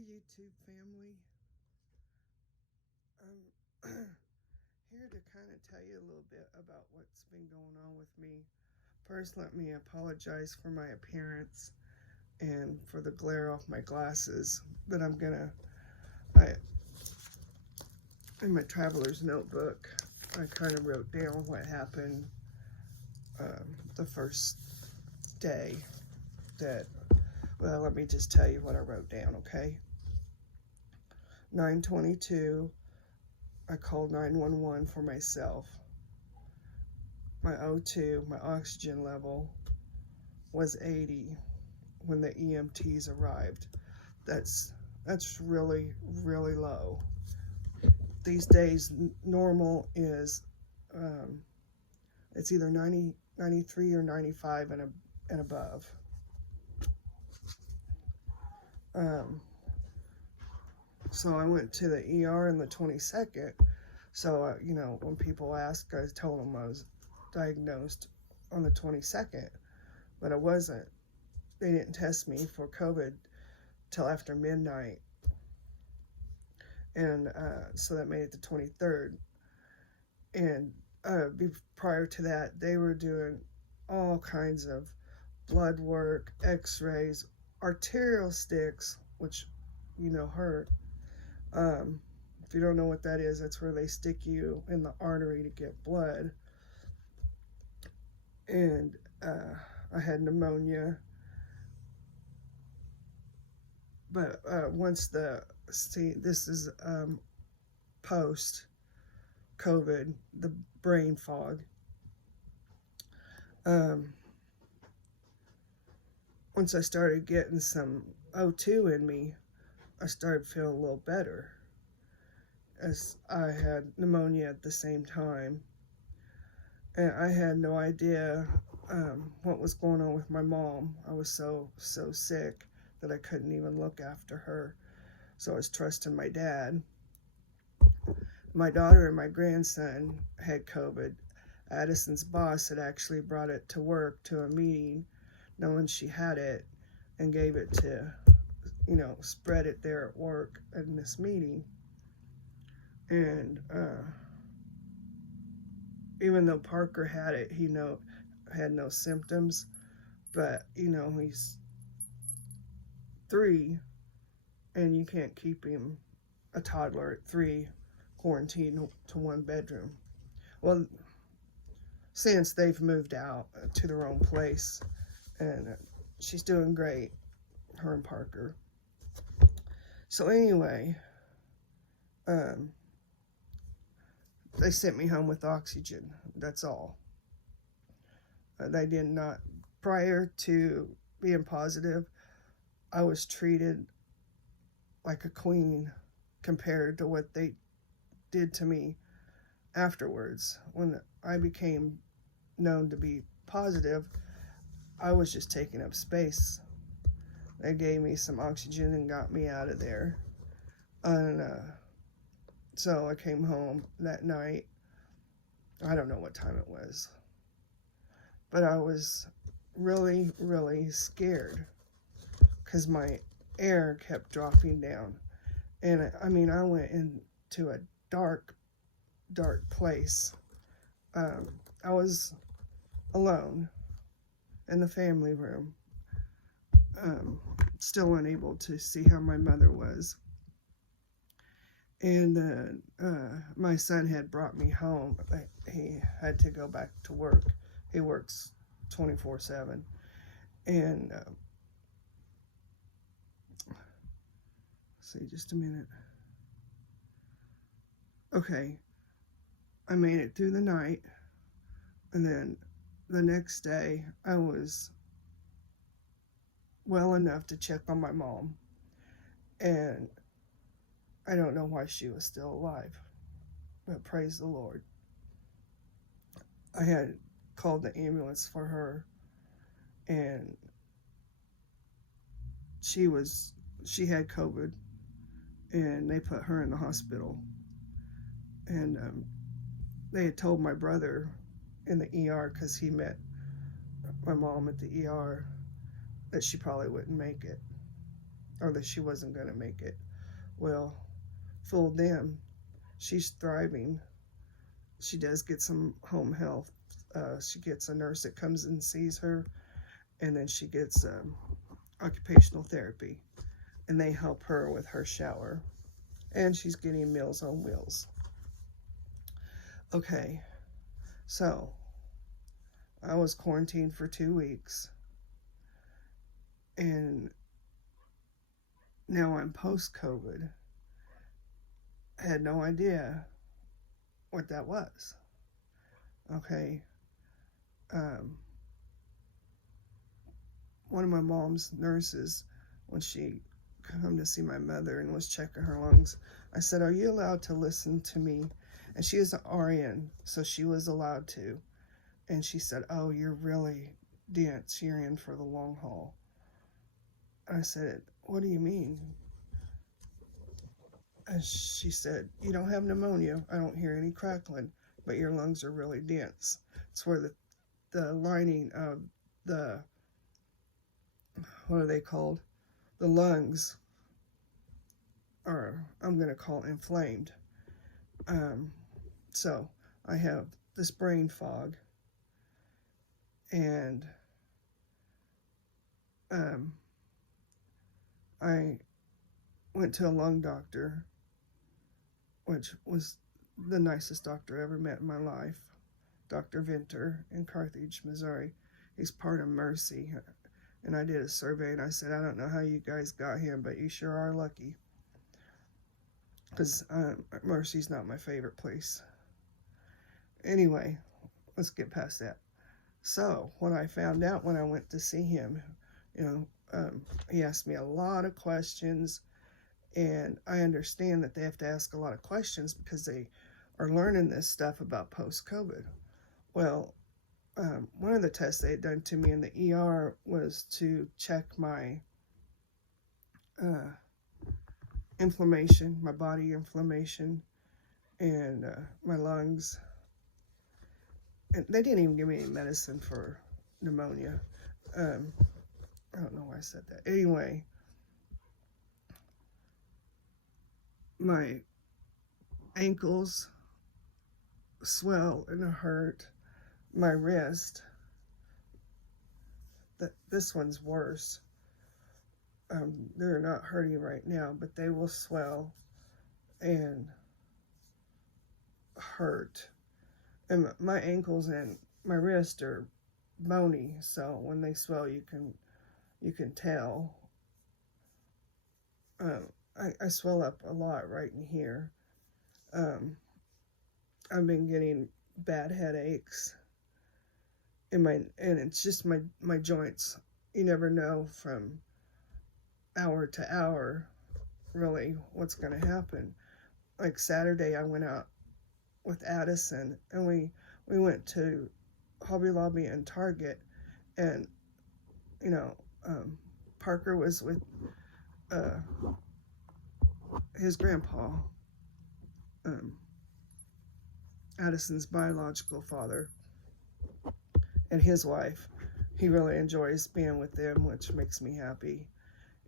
YouTube family. I'm here to kind of tell you a little bit about what's been going on with me. First, let me apologize for my appearance and for the glare off my glasses. But I in my traveler's notebook, I kind of wrote down what happened the first day that, well, let me just tell you what I wrote down, okay? 9:22, I called 911 for myself. My O2, my oxygen level, was 80 when the EMTs arrived. That's really, really low. These days, normal is it's either 90, 93 or 95 and above. So I went to the ER on the 22nd. So, when people ask, I told them I was diagnosed on the 22nd, but I wasn't. They didn't test me for COVID till after midnight. And so that made it the 23rd. And prior to that, they were doing all kinds of blood work, x-rays, arterial sticks, which hurt. If you don't know what that is, that's where they stick you in the artery to get blood. And I had pneumonia. But this is post-COVID, the brain fog. Once I started getting some O2 in me, I started feeling a little better, as I had pneumonia at the same time. And I had no idea what was going on with my mom. I was so sick that I couldn't even look after her. So I was trusting my dad. My daughter and my grandson had COVID. Addison's boss had actually brought it to work to a meeting, knowing she had it, and gave it to, spread it there at work in this meeting. And even though Parker had it, he had no symptoms, but he's 3, and you can't keep him, a toddler at 3, quarantined to one bedroom. Well, since they've moved out to their own place, and she's doing great, her and Parker. So anyway, they sent me home with oxygen. That's all. They did not, prior to being positive, I was treated like a queen compared to what they did to me afterwards. When I became known to be positive, I was just taking up space. They gave me some oxygen and got me out of there. And so I came home that night. I don't know what time it was, but I was really, really scared because my air kept dropping down. And I went into a dark place. I was alone in the family room, still unable to see how my mother was. And my son had brought me home. He had to go back to work. He works 24/7. And see, just a minute. Okay, I made it through the night, and then the next day I was well enough to check on my mom, and I don't know why she was still alive, but praise the Lord. I had called the ambulance for her, and she had COVID, and they put her in the hospital. And they had told my brother in the ER, because he met my mom at the ER, that she probably wouldn't make it. or that she wasn't going to make it. Well, fooled them. She's thriving. She does get some home health. She gets a nurse that comes and sees her, and then she gets occupational therapy, and they help her with her shower. And she's getting Meals on Wheels. Okay, so I was quarantined for 2 weeks, and now I'm post-COVID. I had no idea what that was. Okay, one of my mom's nurses, when she come to see my mother and was checking her lungs, I said, "Are you allowed to listen to me?" And she is an RN, so she was allowed to. And she said, "Oh, you're really dense. You're in for the long haul." I said, "What do you mean?" And she said, "You don't have pneumonia. I don't hear any crackling, but your lungs are really dense. It's where the lining of the, what are they called? The lungs are, I'm going to call inflamed." So I have this brain fog, and I went to a lung doctor, which was the nicest doctor I ever met in my life, Dr. Venter in Carthage, Missouri. He's part of Mercy. And I did a survey, and I said, "I don't know how you guys got him, but you sure are lucky." Because Mercy's not my favorite place. Anyway, let's get past that. So, what I found out when I went to see him, he asked me a lot of questions, and I understand that they have to ask a lot of questions because they are learning this stuff about post-COVID. Well, one of the tests they had done to me in the ER was to check my inflammation, my body inflammation, and my lungs. And they didn't even give me any medicine for pneumonia. I don't know why I said that. Anyway, my ankles swell and hurt. My wrist, this one's worse. They're not hurting right now, but they will swell and hurt. And my ankles and my wrist are bony, so when they swell, you can tell. I swell up a lot right in here. I've been getting bad headaches. And it's just my joints. You never know from hour to hour really what's going to happen. Like Saturday, I went out with Addison, and we went to Hobby Lobby and Target, and Parker was with his grandpa, Addison's biological father, and his wife. He really enjoys being with them, which makes me happy.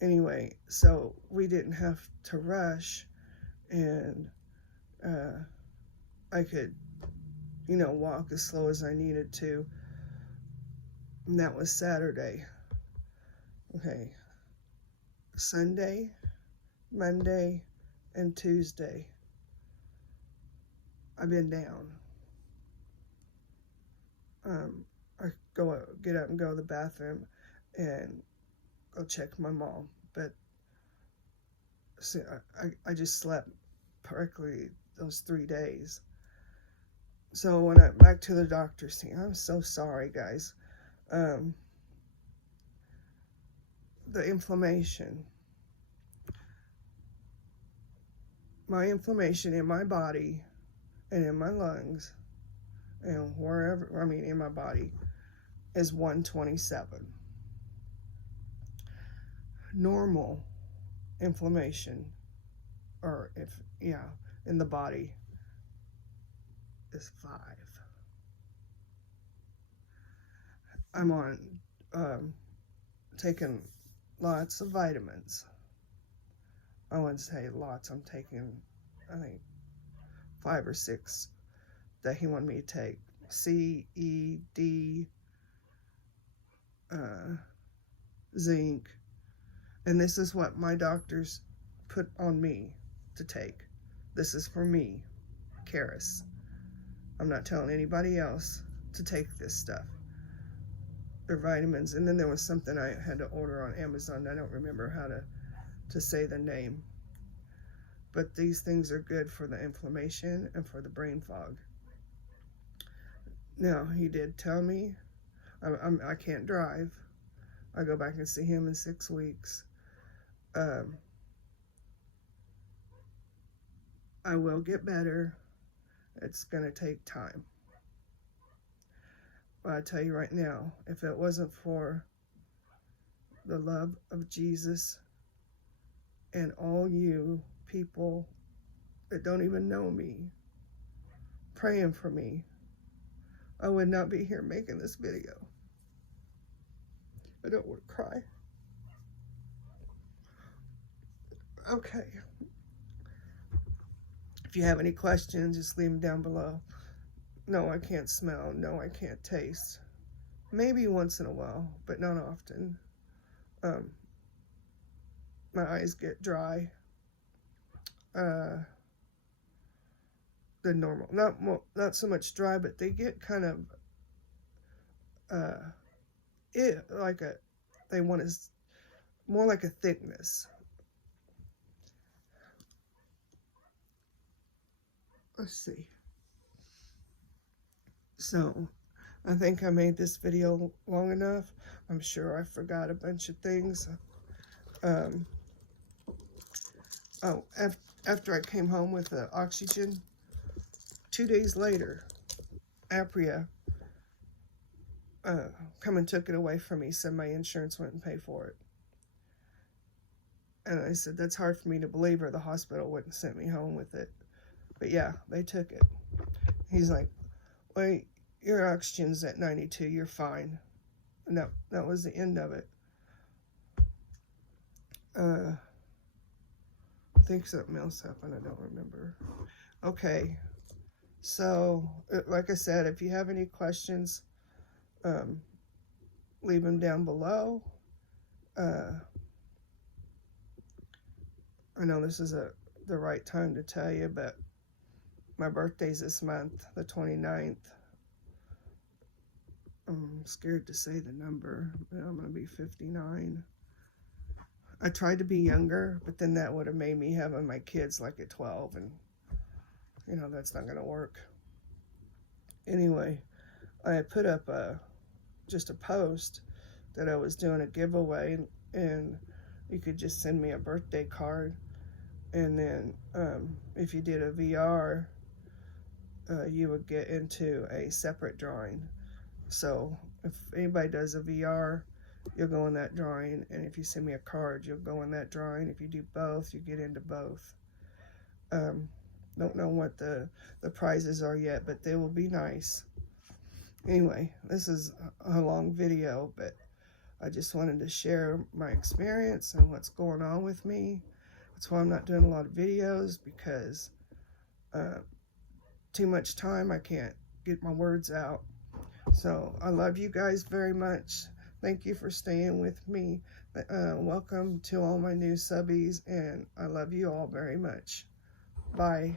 Anyway, so we didn't have to rush, and I could, walk as slow as I needed to. And that was Saturday. Okay. Sunday, Monday, and Tuesday, I've been down. I get up and go to the bathroom and go check my mom, but see, I just slept correctly those 3 days. So when I back to the doctor's team, I'm so sorry, guys. The inflammation. My inflammation in my body and in my lungs and in my body is 127. Normal inflammation, in the body is 5. I'm on taking lots of vitamins. I wouldn't say lots. I'm taking, I think, 5 or 6 that he wanted me to take. C, E, D, zinc. And this is what my doctors put on me to take. This is for me, Karis. I'm not telling anybody else to take this stuff. They're vitamins. And then there was something I had to order on Amazon. I don't remember how to say the name. But these things are good for the inflammation and for the brain fog. Now, he did tell me I can't drive. I go back and see him in 6 weeks. I will get better. It's going to take time. But I tell you right now, if it wasn't for the love of Jesus and all you people that don't even know me praying for me, I would not be here making this video. I don't want to cry. Okay. If you have any questions, just leave them down below. No, I can't smell. No, I can't taste. Maybe once in a while, but not often. My eyes get dry. The normal, not so much dry, but they get kind of they want more like a thickness. Let's see. So I think I made this video long enough. I'm sure I forgot a bunch of things. Oh, after I came home with the oxygen, 2 days later, Apria come and took it away from me, said my insurance wouldn't pay for it. And I said, that's hard for me to believe, or the hospital wouldn't send me home with it. But yeah, they took it. He's like, wait, your oxygen's at 92, you're fine. And that was the end of it. I think something else happened, I don't remember. Okay, so like I said, if you have any questions, leave them down below. I know this is the right time to tell you, but my birthday's this month, the 29th. I'm scared to say the number, but I'm going to be 59. I tried to be younger, but then that would have made me having my kids like at 12, and you know, that's not going to work. Anyway, I put up just a post that I was doing a giveaway, and you could just send me a birthday card, and then if you did a VR, you would get into a separate drawing. So if anybody does a VR, you'll go in that drawing, and if you send me a card, you'll go in that drawing. If you do both, you get into both. Don't know what the prizes are yet, but they will be nice. Anyway, this is a long video, but I just wanted to share my experience and what's going on with me. That's why I'm not doing a lot of videos, because too much time, I can't get my words out. So I love you guys very much. Thank you for staying with me. Welcome to all my new subbies, and I love you all very much. Bye.